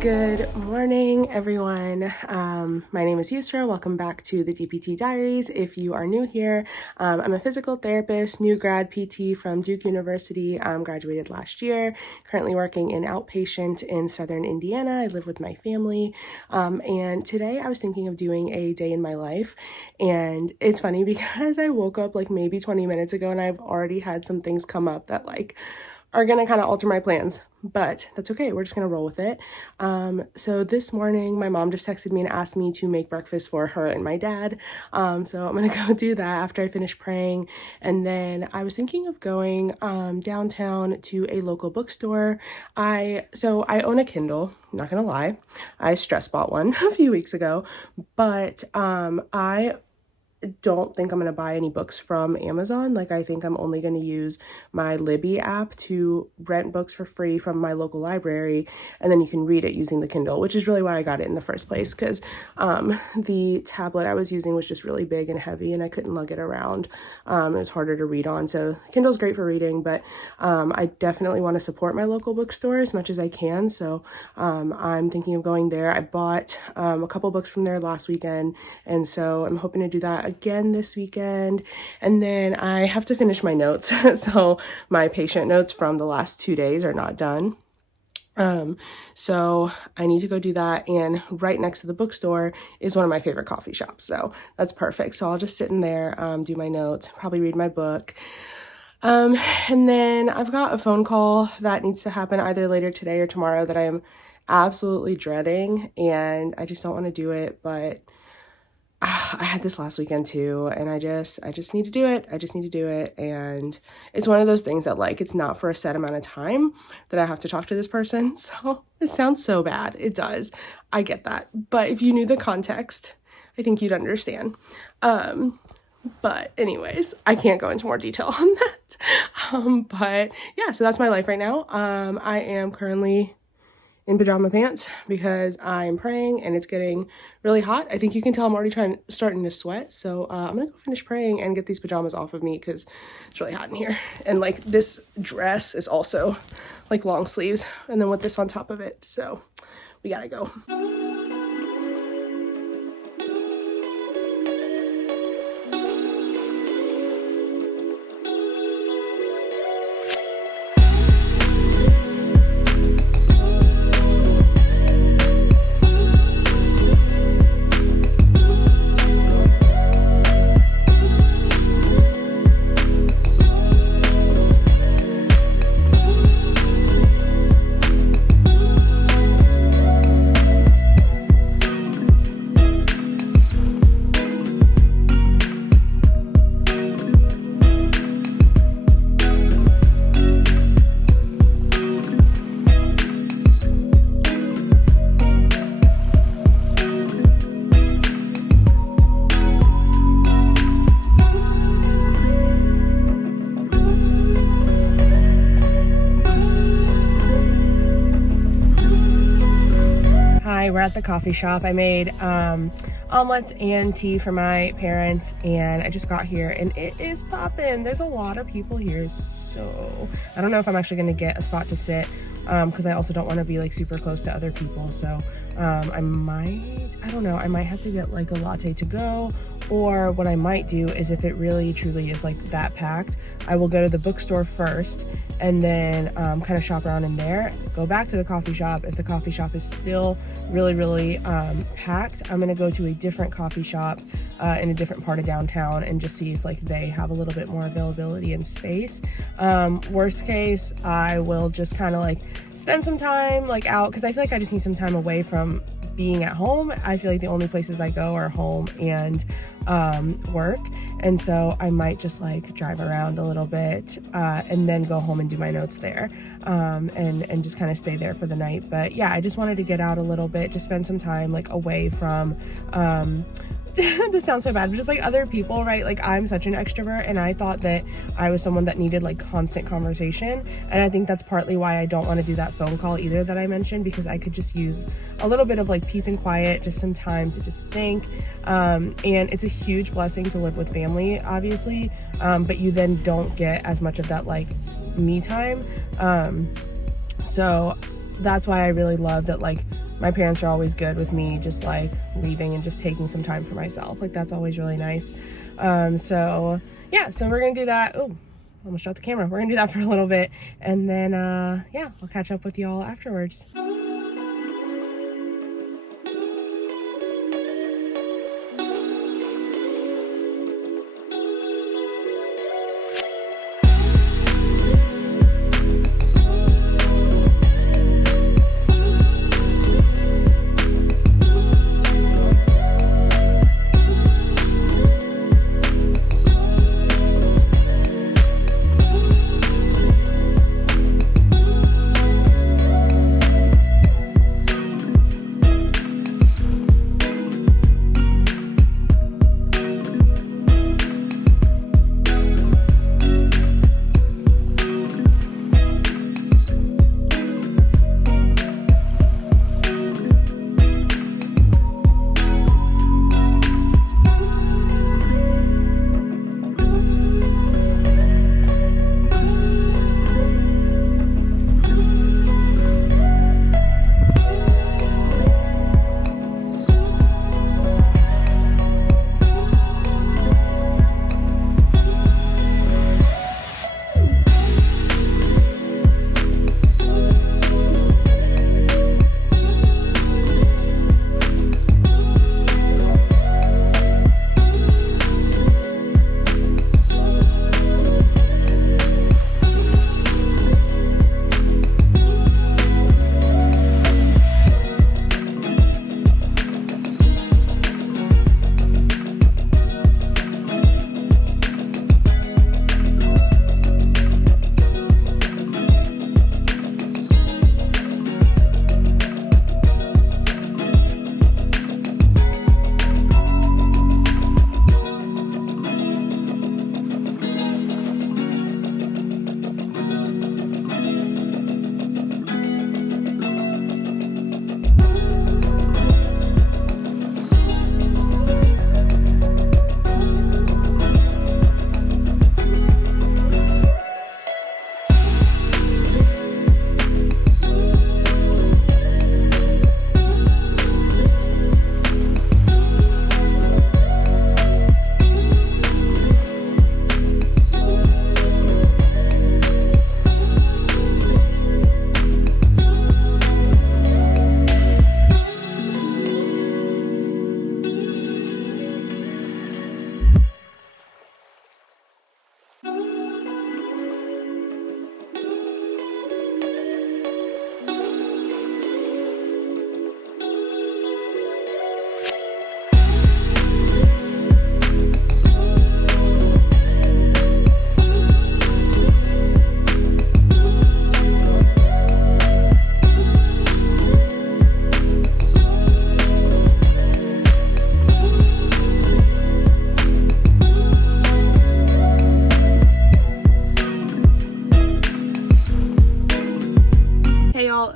Good morning, everyone. My name is Yusra. Welcome back to the DPT Diaries. If you are new here, I'm a physical therapist, new grad PT from Duke University. Graduated last year, currently working in outpatient in Southern Indiana. I live with my family. And today I was thinking of doing a day in my life. And it's funny because I woke up like maybe 20 minutes ago and I've already had some things come up that are gonna kind of alter my plans, but that's okay. We're just gonna roll with it. So this morning, my mom just texted me and asked me to make breakfast for her and my dad. So I'm gonna go do that after I finish praying. And then I was thinking of going downtown to a local bookstore. So I own a Kindle, I'm not gonna lie. I stress bought one a few weeks ago, but I don't think I'm going to buy any books from Amazon. I think I'm only going to use my Libby app to rent books for free from my local library, and then you can read it using the Kindle, which is really why I got it in the first place, because the tablet I was using was just really big and heavy and I couldn't lug it around. It was harder to read on. So Kindle's great for reading, but I definitely want to support my local bookstore as much as I can. So I'm thinking of going there. I bought a couple books from there last weekend, and so I'm hoping to do that again this weekend. And then I have to finish my notes. So my patient notes from the last 2 days are not done. So I need to go do that. And right next to the bookstore is one of my favorite coffee shops. So that's perfect. So I'll just sit in there, do my notes, probably read my book. And then I've got a phone call that needs to happen either later today or tomorrow that I am absolutely dreading, and I just don't want to do it, but I had this last weekend too, and I just need to do it. I just need to do it. And it's one of those things that it's not for a set amount of time that I have to talk to this person. So it sounds so bad. It does. I get that. But if you knew the context, I think you'd understand. But anyways, I can't go into more detail on that. But yeah, so that's my life right now. I am currently in pajama pants because I'm praying and it's getting really hot. I think you can tell I'm already starting to sweat. So I'm gonna go finish praying and get these pajamas off of me because it's really hot in here. And this dress is also long sleeves, and then with this on top of it. So we gotta go. We're at the coffee shop. I made omelets and tea for my parents, and I just got here and it is popping. There's a lot of people here, so I don't know if I'm actually gonna get a spot to sit because I also don't want to be super close to other people. So I might have to get a latte to go, or what I might do is, if it really truly is that packed, I will go to the bookstore first and then kind of shop around in there, go back to the coffee shop. If the coffee shop is still really packed, I'm gonna go to a different coffee shop in a different part of downtown and just see if they have a little bit more availability and space. Worst case, I will just kind of spend some time out, because I feel I just need some time away from being at home. I feel the only places I go are home and work, and so I might just drive around a little bit and then go home and do my notes there, and just kind of stay there for the night. But yeah, I just wanted to get out a little bit, just spend some time away from this sounds so bad, but just other people, right? I'm such an extrovert, and I thought that I was someone that needed constant conversation, and I think that's partly why I don't want to do that phone call either that I mentioned, because I could just use a little bit of peace and quiet, just some time to just think. And it's a huge blessing to live with family, obviously, but you then don't get as much of that me time. So that's why I really love that my parents are always good with me just like leaving and just taking some time for myself. Like that's always really nice. So yeah, so we're gonna do that. Oh, almost shut the camera. We're gonna do that for a little bit, and then yeah, I'll catch up with y'all afterwards.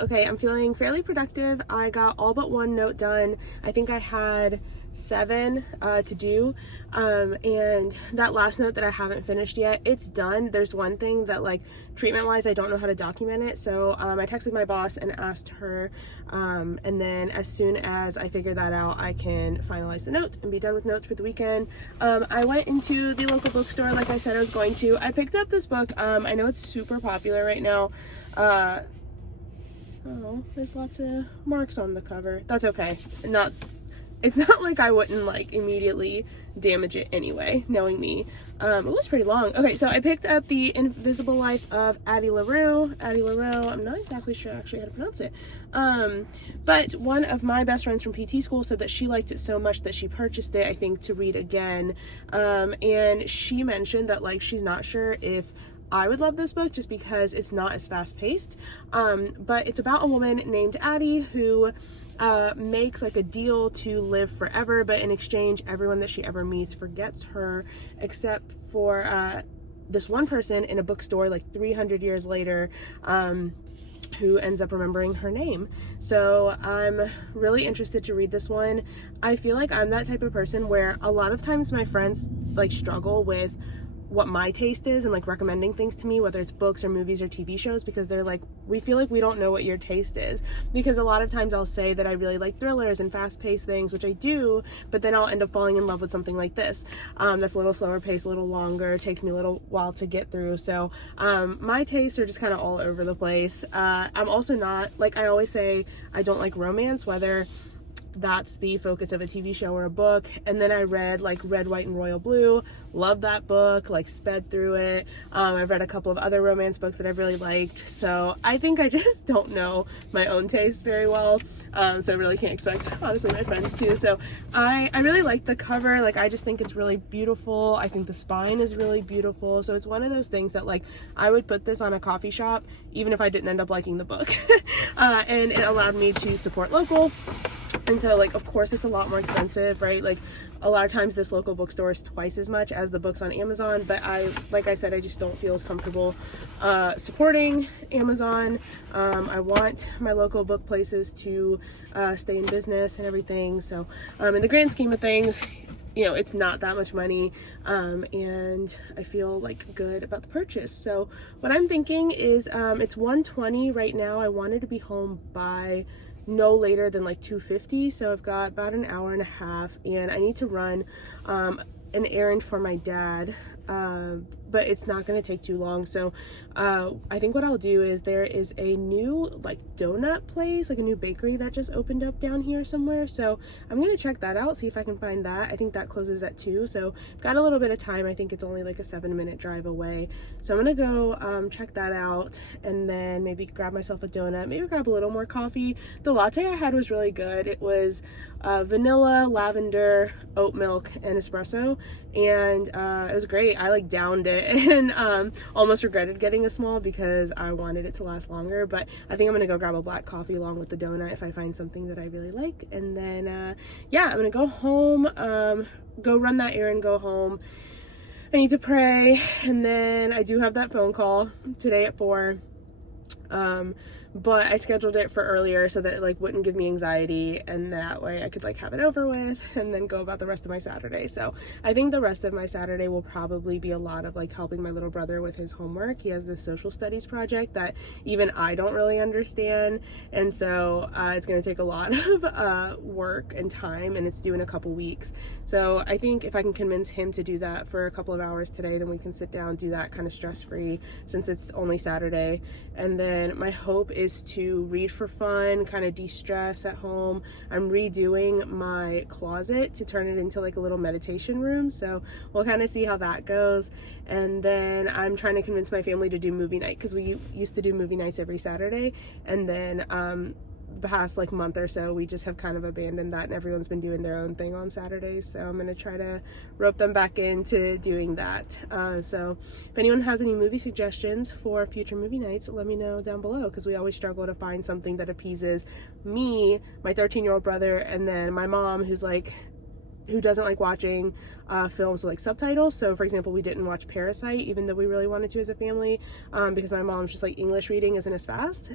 Okay, I'm feeling fairly productive. I got all but one note done. I think I had 7 to do, and that last note that I haven't finished yet, it's done. There's one thing that, like, treatment wise, I don't know how to document it, so I texted my boss and asked her, and then as soon as I figure that out, I can finalize the note and be done with notes for the weekend. I went into the local bookstore like I said I was going to. I picked up this book. I know it's super popular right now. Oh, there's lots of marks on the cover. That's okay. It's not like I wouldn't, like, immediately damage it anyway, knowing me. It was pretty long. Okay, so I picked up The Invisible Life of Addie Larue. Addie Larue, I'm not exactly sure actually how to pronounce it. But one of my best friends from PT school said that she liked it so much that she purchased it, I think, to read again. And she mentioned that, like, she's not sure if I would love this book just because it's not as fast-paced, but it's about a woman named Addie who makes like a deal to live forever, but in exchange everyone that she ever meets forgets her except for this one person in a bookstore like 300 years later, who ends up remembering her name. So I'm really interested to read this one. I feel like I'm that type of person where a lot of times my friends like struggle with what my taste is and like recommending things to me, whether it's books or movies or TV shows, because they're like, we feel like we don't know what your taste is, because a lot of times I'll say that I really like thrillers and fast-paced things, which I do, but then I'll end up falling in love with something like this that's a little slower paced, a little longer, takes me a little while to get through. So my tastes are just kind of all over the place. I'm also not, like I always say, I don't like romance, whether that's the focus of a TV show or a book. And then I read like Red, White, and Royal Blue. Love that book, like sped through it. I've read a couple of other romance books that I've really liked. So I think I just don't know my own taste very well. So I really can't expect, honestly, my friends to. So I really like the cover. Like, I just think it's really beautiful. I think the spine is really beautiful. So it's one of those things that like I would put this on a coffee shop, even if I didn't end up liking the book. And it allowed me to support local. And so, like, of course, it's a lot more expensive, right? Like, a lot of times this local bookstore is twice as much as the books on Amazon, but like I said, I just don't feel as comfortable supporting Amazon. I want my local book places to stay in business and everything. So, in the grand scheme of things, you know, it's not that much money, and I feel like good about the purchase. So what I'm thinking is, it's 1:20 right now. I wanted to be home by no later than like 2:50, so I've got about an hour and a half, and I need to run an errand for my dad, but it's not going to take too long. So I think what I'll do is, there is a new like donut place, like a new bakery that just opened up down here somewhere, so I'm going to check that out, see if I can find that. I think that closes at 2, so I've got a little bit of time. I think it's only like a 7-minute drive away, so I'm gonna go check that out, and then maybe grab myself a donut, maybe grab a little more coffee. The latte I had was really good. It was vanilla, lavender, oat milk, and espresso, and it was great. I like downed it and almost regretted getting a small because I wanted it to last longer, but I think I'm gonna go grab a black coffee along with the donut if I find something that I really like. And then yeah, I'm gonna go home, go run that errand, go home. I need to pray, and then I do have that phone call today at 4. But I scheduled it for earlier so that it like wouldn't give me anxiety, and that way I could like have it over with and then go about the rest of my Saturday. So I think the rest of my Saturday will probably be a lot of like helping my little brother with his homework. He has this social studies project that even I don't really understand, and so it's going to take a lot of work and time, and it's due in a couple weeks. So I think if I can convince him to do that for a couple of hours today, then we can sit down, do that kind of stress-free, since it's only Saturday. And then my hope is to read for fun, kind of de-stress at home. I'm redoing my closet to turn it into like a little meditation room, so we'll kind of see how that goes. And then I'm trying to convince my family to do movie night, because we used to do movie nights every Saturday, and then the past like month or so we just have kind of abandoned that, and everyone's been doing their own thing on Saturdays, so I'm gonna try to rope them back into doing that. So if anyone has any movie suggestions for future movie nights, let me know down below, because we always struggle to find something that appeases me, my 13-year-old brother, and then my mom, who doesn't like watching films with like subtitles. So for example, we didn't watch Parasite, even though we really wanted to as a family, because my mom's just like, English reading isn't as fast.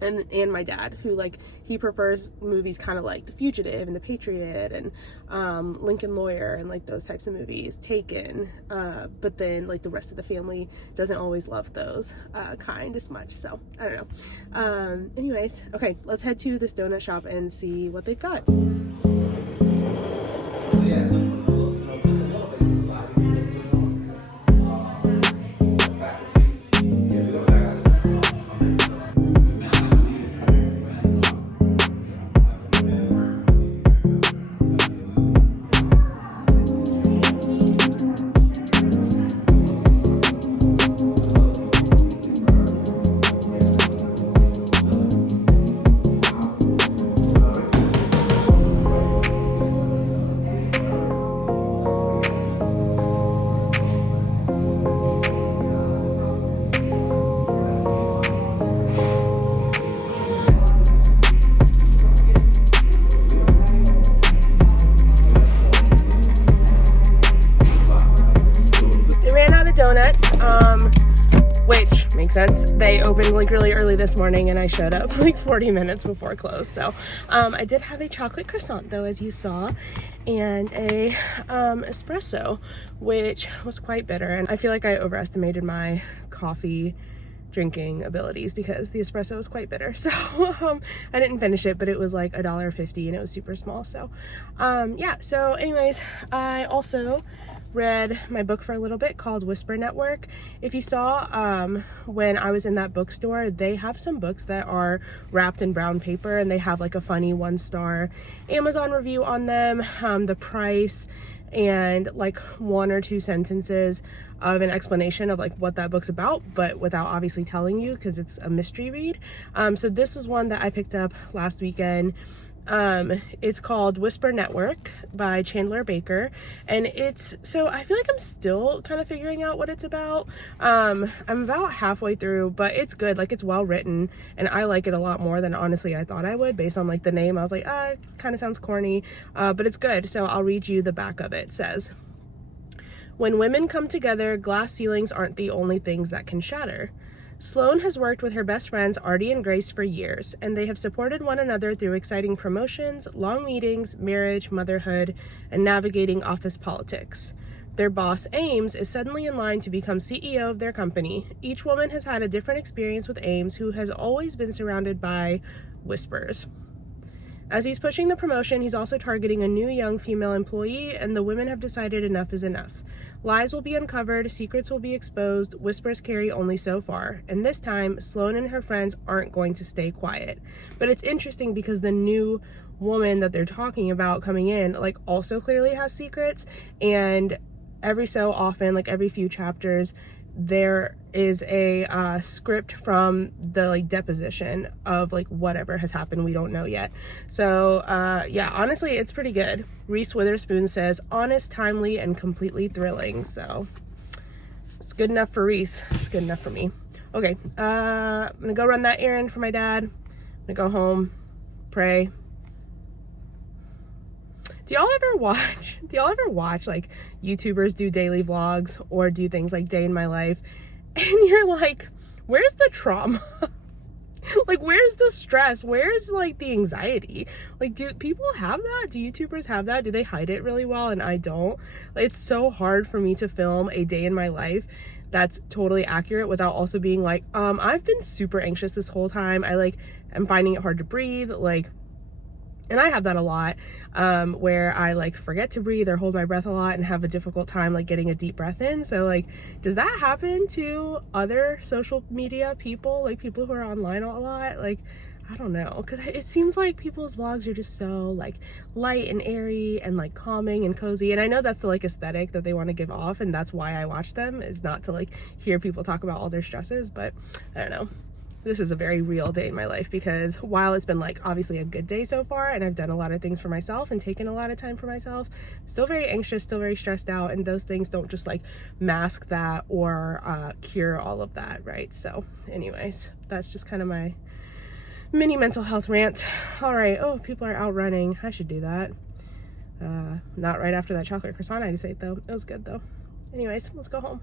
And my dad, who like, he prefers movies kind of like The Fugitive and The Patriot and Lincoln Lawyer and like those types of movies, Taken, but then like the rest of the family doesn't always love those kind as much. So I don't know. Anyways, okay, let's head to this donut shop and see what they've got. like really early this morning and I showed up like 40 minutes before close. So I did have a chocolate croissant though, as you saw, and a espresso, which was quite bitter. And I feel like I overestimated my coffee drinking abilities because the espresso was quite bitter. So I didn't finish it, but it was like $1.50 and it was super small. So yeah, so anyways, I also read my book for a little bit called Whisper Network. If you saw when I was in that bookstore, they have some books that are wrapped in brown paper and they have like a funny 1-star Amazon review on them, the price, and like 1 or 2 sentences of an explanation of like what that book's about, but without obviously telling you because it's a mystery read. So this was one that I picked up last weekend. It's called Whisper Network by Chandler Baker, and so I feel like I'm still kind of figuring out what it's about. I'm about halfway through, but it's good. Like, it's well written and I like it a lot more than honestly I thought I would based on like the name. I was like, it kind of sounds corny, but it's good. So I'll read you the back of it. It says, "When women come together, glass ceilings aren't the only things that can shatter. Sloane has worked with her best friends Addie and Grace for years, and they have supported one another through exciting promotions, long meetings, marriage, motherhood, and navigating office politics. Their boss, Ames, is suddenly in line to become CEO of their company. Each woman has had a different experience with Ames, who has always been surrounded by whispers. As he's pushing the promotion, he's also targeting a new young female employee, and the women have decided enough is enough. Lies will be uncovered, secrets will be exposed, whispers carry only so far. And this time, Sloane and her friends aren't going to stay quiet." But it's interesting because the new woman that they're talking about coming in, like, also clearly has secrets. And every so often, like every few chapters, there is a script from the like deposition of like whatever has happened. We don't know yet. So yeah, honestly, it's pretty good. Reese Witherspoon says, "Honest, timely, and completely thrilling." So it's good enough for Reese. It's good enough for me. Okay, I'm gonna go run that errand for my dad. I'm gonna go home, pray. Do y'all ever watch like YouTubers do daily vlogs or do things like day in my life, and you're like, where's the trauma? Like, where's the stress? Where's like the anxiety? Like, do people have that? Do YouTubers have that? Do they hide it really well? And I don't. Like, it's so hard for me to film a day in my life that's totally accurate without also being like, I've been super anxious this whole time. I'm finding it hard to breathe. Like, and I have that a lot, where I like forget to breathe or hold my breath a lot and have a difficult time like getting a deep breath in. So like, does that happen to other social media people, like people who are online a lot? Like, I don't know, because it seems like people's vlogs are just so like light and airy and like calming and cozy. And I know that's the like aesthetic that they want to give off, and that's why I watch them, is not to like hear people talk about all their stresses. But I don't know. This is a very real day in my life, because while it's been like obviously a good day so far and I've done a lot of things for myself and taken a lot of time for myself, still very anxious, still very stressed out, and those things don't just like mask that or cure all of that, right? So anyways, that's just kind of my mini mental health rant. All right. Oh, people are out running. I should do that. Not right after that chocolate croissant I just ate though. It was good though. Anyways, let's go home.